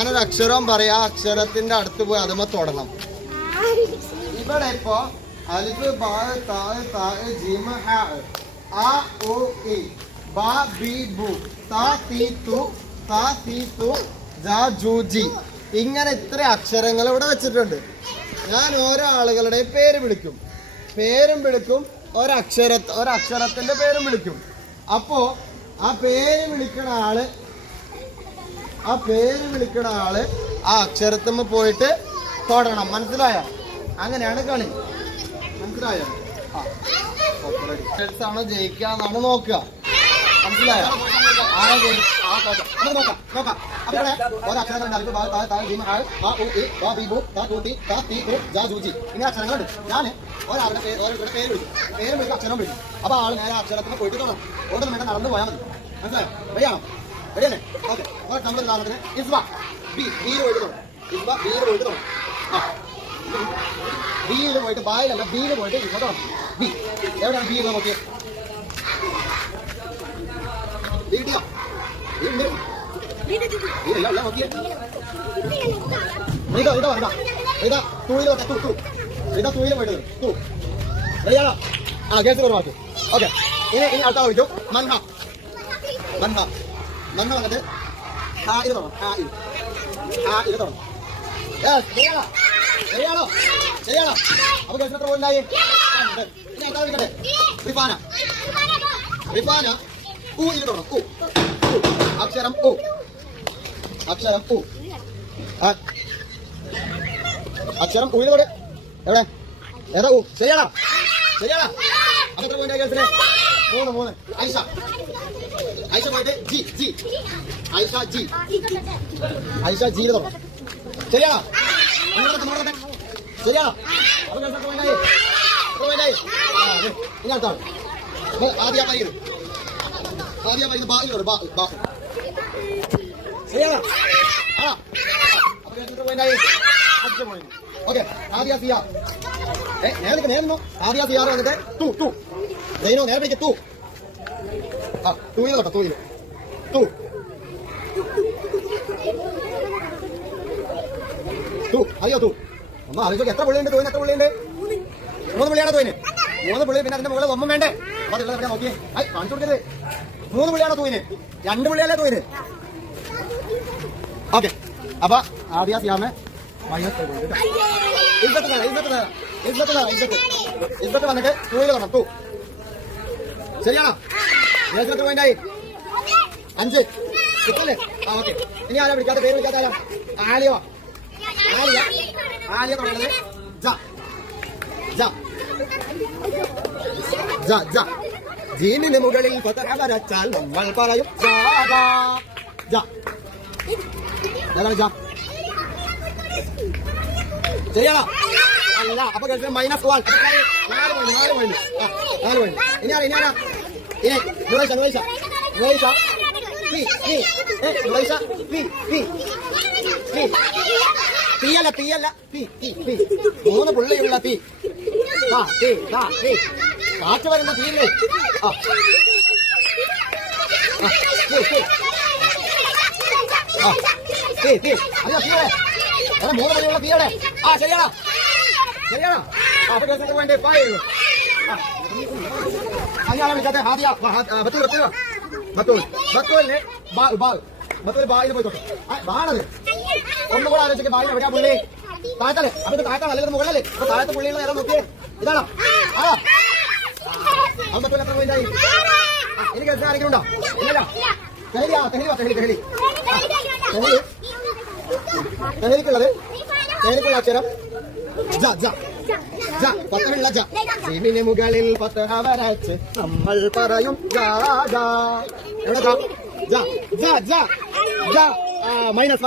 ഞാനൊരു അക്ഷരം പറയാ. അക്ഷരത്തിന്റെ അടുത്ത് പോയി അതുമ്മ തൊടണം. ഇവിടെ ഇപ്പൊ അലിഫ് ബാ ഹ ഇ ബാ ബി താ തീ ജു ജി ഇങ്ങനെ ഇത്ര അക്ഷരങ്ങൾ ഇവിടെ വെച്ചിട്ടുണ്ട്. ഞാൻ ഓരോ ആളുകളുടെ പേര് വിളിക്കും. പേരും വിളിക്കും. ഒരക്ഷര ഒരക്ഷരത്തിന്റെ പേരും വിളിക്കും. അപ്പോ ആ പേര് വിളിക്കുന്ന ആൾ ആ പേര് വിളിക്കണ ആൾ ആ അക്ഷരത്തുമ്മ പോയിട്ട് തൊടണം. മനസ്സിലായോ? അങ്ങനെയാണ് കളി. മനസ്സിലായോ? ആണോ നോക്കുക. മനസ്സിലായോ? ഞാൻ പേര് പേര് വിളിക്കും. പേര് അക്ഷരം അപ്പൊ ആൾ നേരെ അക്ഷരത്തിന് പോയിട്ട് വേണ്ട നടന്നു പോയാൽ മതി. മനസ്സിലായോ? ഓക്കെ ബി പോയിട്ട് ആ. ബായിലല്ല ബിയിൽ പോയിട്ട് തുടങ്ങും ബി എവിടെയാണ് ബി എന്ന് നോക്കിയത് ബി ആ. കേസ് ഓക്കെ ഇനി ഇനി അടുത്ത വിളിച്ചു മൻഹ. മൻഹ. മൻഹ വന്നിട്ട് പോയിന്റായി റിഫാന. ഉ. അക്ഷരം ഊ അക്ഷരം ഊ അക്ഷരം കൂടെ എവിടെ? ഏതാ ഊ ശരിയാണോ? ശരിയാണോ? അത് എത്ര പോയിന്റ് കേസിന് മൂന്ന് മൂന്ന് ഐഷ ഐഷ പോയിട്ട് G G. Aisha G. Aisha G തുടങ്ങും ശരിയാ? ശരിയാണോ അപ്പൊ ആ, അതെ. ഇനി അടുത്ത ആദ്യ ആദ്യം പറയുന്നത് ആദ്യ പറയുന്നത് ബാ ബാ ബാ. ശരിയാണോ ആ അപ്പൊ പോയിന്റായി അഞ്ച് പോയിന്റ് ഓക്കെ ആദ്യ ഏ നേരെ ആദ്യ സിയാർ വന്നിട്ട് ടു ടു ദൈനോ നേരെ ടു ആ ടു ഇത് കേട്ടോ ടു ഇത് ടു ടു അറിയോ ടു ഒന്ന് ആലോചിച്ചോക്കെ എത്ര എത്ര മൂന്ന് പുള്ളിയാണോ മൂന്ന് പിന്നെ അതിന്റെ മുകളിൽ ഒന്നും വേണ്ടേ? അപ്പൊ നോക്കിയേ. ഐ കാണിച്ചു കൊടുക്കരുത്. മൂന്ന് പുള്ളിയാണോ തോന്നിന് രണ്ട് പുള്ളിയല്ലേ തോന്നിന് ഓക്കെ. അപ്പൊ ആദ്യ സിയാമെ മൈനസ് വന്നിട്ട് വേണം ടു ശരിയാണോ? എത്ര പോയിന്റായി അഞ്ച്. കിട്ടല്ലേ ആ ഓക്കെ. ഇനി ആരാ വിളിക്കാത്ത? പേര് വിളിക്കാത്ത ആരാ? ആലിയോ. ആലിയ. ആലിയ തുടങ്ങുന്നത് ജ. ജ. ജ ജ. ജീനിന് മുകളിൽ വരച്ചാൽ നമ്മൾ പറയും ശരിയാണോ? അല്ല അപ്പൊ മൈനസ് വൺ നാല് മണി നാല് മണി നാല് മണി ഇനി ആരാ ഇനി ആരാ? ഇനി നുറൈഷ നുറൈഷ നുറൈഷ പി പി ഏ Nuraisha P P P P അല്ല പി അല്ല പി പി ആ പി ആ പി കാറ്റ് വരുന്ന പി ഇല്ലേ? ആ. പി പി ആ പി പി അറിയോ പി എവിടെ? അവിടെ മൂന്ന് ആ ശരിയാണോ ശരിയാണോ ആ അപ്പൊ വേണ്ടി? പായുള്ളൂ അങ്ങനെയാണ് വിളിക്കാത്ത ഹാദിയ ബത്തൂർ ബത്തൂർ ബത്തൂർ ബത്തൂരിന് ബത്തൂർ ബായിൽ പോയി തൊട്ടു. ആ ബാണത് ഒന്നുകൂടെ കൂടെ ആലോചിക്കുക ബായിൽ എവിടെയാ പുള്ളി. താഴ്ത്തല്ലേ? അപ്പൊ താഴത്താണ് അല്ലെങ്കിൽ മുകളിലല്ലേ? അപ്പൊ താഴത്തെ പുള്ളിയുള്ള ഏതാ നോക്കിയേ? ഇതാണോ? ആ. അവൻ ബത്തൂർ എത്ര പോയിന്റായി എനിക്ക് എത്ര കേസിന് ആരെങ്കിലും ഉണ്ടോ ഇല്ലല്ലോ. തെഹലി ആ തെഹലി തെഹലി തെഹലി. തെഹലി. തെഹലിക്കുള്ളത്. തെഹലിക്കുള്ള അക്ഷരം. ജ ജ. സിമിന് മുകളിൽ വരച്ച് നമ്മൾ പറയും മൈനസ്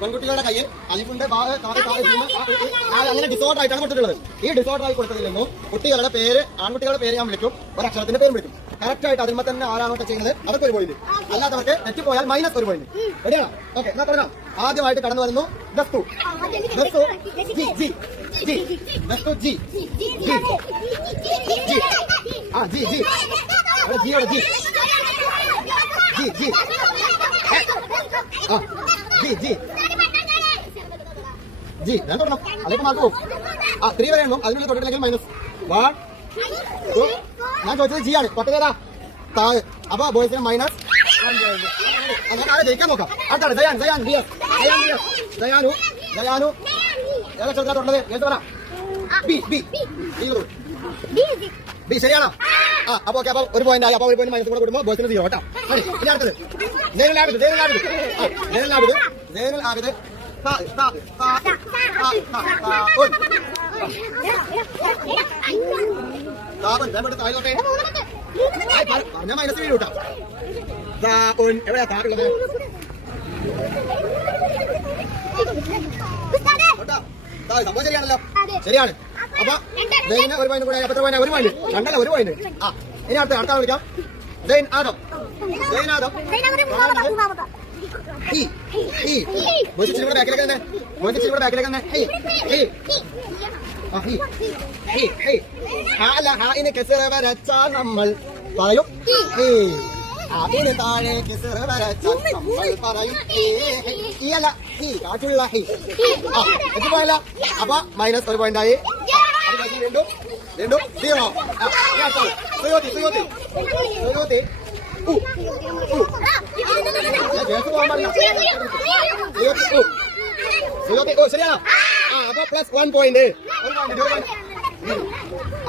പെൺകുട്ടികളുടെ കയ്യിൽ അലിഫിന്റെ ബാ, താ, താ, ജീമ, ആ, ഈ, ആ, അങ്ങനെ ഡിസോർഡർ ആയിട്ടാണ് കൊടുത്തിട്ടുള്ളത്. ഈ ഡിസോർഡർ ആയി കൊടുത്തതിൽ നിന്നും കുട്ടികളുടെ പേര് ആൺകുട്ടികളുടെ പേര് ഞാൻ വിളിക്കും ഒരക്ഷരത്തിന്റെ പേര് വിളിക്കും. കറക്റ്റ് ആയിട്ട് അതിന്മേ തന്നെ ആരാണോ ചെയ്യുന്നത് അവർക്ക് ഒരു പോയിന്റ് അല്ലാത്തവർക്ക് തെറ്റിപ്പോയാൽ മൈനസ് ഒരു പോയിന്റ് റെഡിയാണോ ഓക്കെ എന്നാ തുടങ്ങാം. ആദ്യമായിട്ട് കടന്നു വരുന്നു ദസ്തു ദസ്തു ജി ജി ജി ദസ്തു ജി ജി ആ ജി ജി അവിടെ ജി അവിടെ ജി ജി ജി ആ ജി ജി ജി ഞാൻ തുടങ്ങണം അതിലേക്ക് മാർക്ക് പോകും ആ ത്രീ വരെ എണ്ണും. അതിനുള്ളിൽ തൊട്ടിട്ടില്ലെങ്കിൽ മൈനസ് വൺ ടു ഞാൻ ചോദിച്ചത് ജി ആണ് തൊട്ടതേതാ താഴെ അപ്പൊ ബോയ്സിന് മൈനസ് നമുക്ക് ജയിക്കാൻ നോക്കാം അടുത്താണ് ദയാൻ ദയാൻ ബി ദയാൻ ബിയർ ദയാനു ദയാനു ജയാനു ഏതാ പറ ബി ബി ബി ശരിയാണോ ആ അപ്പൊ ഓക്കെ അപ്പൊ ഒരു പോയിന്റ് ആയി അപ്പൊ ഒരു പോയിന്റ് മൈനസ് കൂടെ കൂടുമ്പോൾ ബോയ്സിന് സീറോ കേട്ടോ മതി. ഇനി അടുത്തത് നേരിൽ ആവിത് നേരിൽ ആവിത് ആ ജയനുൽ ആബിദ് ജയനുൽ ആബിദ് താ താ താ താ താ താ ഉൻ. താപൻ ഞാൻ ഇവിടെ താഴോട്ടെ ആയി, പറ- പറഞ്ഞ മൈനസ് ഉൻ എവിടെയാ? താ ഉള്ളത് കേട്ടോ താ സംഭവം ശരിയാണല്ലോ. ശരിയാണ്. അപ്പൊ ഒരു പോയിന്റ് കൂടെ എത്ര പോയിന്റ് ഒരു പോയിന്റ് രണ്ടല്ല ഒരു പോയിന്റ് ആ ഇനി അടുത്ത അടുത്ത വിളിക്കാം. ദൈൻ ആദം. ദൈൻ ആദം. ബാക്കിലേക്ക് തന്നെ. ബാക്കിലേക്ക് തന്നെ. ഹി ഹി ആ ഹി ഹി ഹി ഹാ അല്ല ഹാ ഇനി കെസറ വരച്ചാൽ നമ്മൾ പറയും. ഹി ആ ഇനി താഴെ കെസറ വരച്ചാൽ നമ്മൾ പറയും. ഹേ, ഹേ. ഈ അല്ല ഹി കാറ്റുള്ള ഹി ആ എത്ര പോയല്ല അപ്പൊ മൈനസ് ഒരു പോയിന്റ് ആയി. അത് കഴിഞ്ഞ് വീണ്ടും വീണ്ടും സീറോ ആ ഇനി അടുത്ത ആൾ. സുയോതി സുയോതി. സുയോതി. ഉ ഉ. ഞാൻ കേസ് പോകാൻ പാടില്ല. സുയോതി ഉ. സുയോതി ഓ ശരിയാണോ ആ അപ്പൊ പ്ലസ് വൺ പോയിന്റ്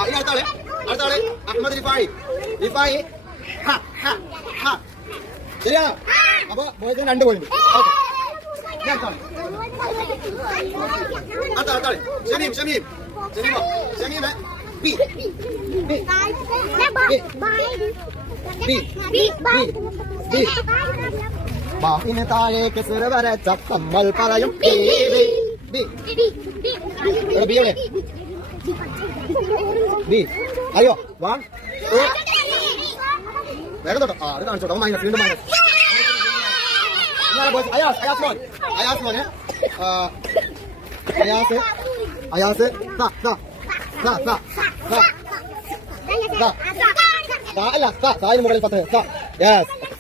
ഇനി അടുത്ത അഹമ്മദ് റിഫായി റിഫായി ശരിയാണോ അപ്പൊ ബോയ്സിന് രണ്ട് point Shameem Shameem B B Shameem B B ബാഹിന് താഴേക്ക് സിറ വരച്ച നമ്മൾ പറയും അയ്യോ വൺ ടു വേഗം തൊട്ടോ. ആ അത് കാണിച്ചോട്ടോ. മൈനസ് വീണ്ടും മൈനസ്. അയാസ് അയാസ് മോൻ. അയാസ് മോന്. അയാസ് അയാസ്. അല്ല മുകളിൽ പത്ത്. യെസ്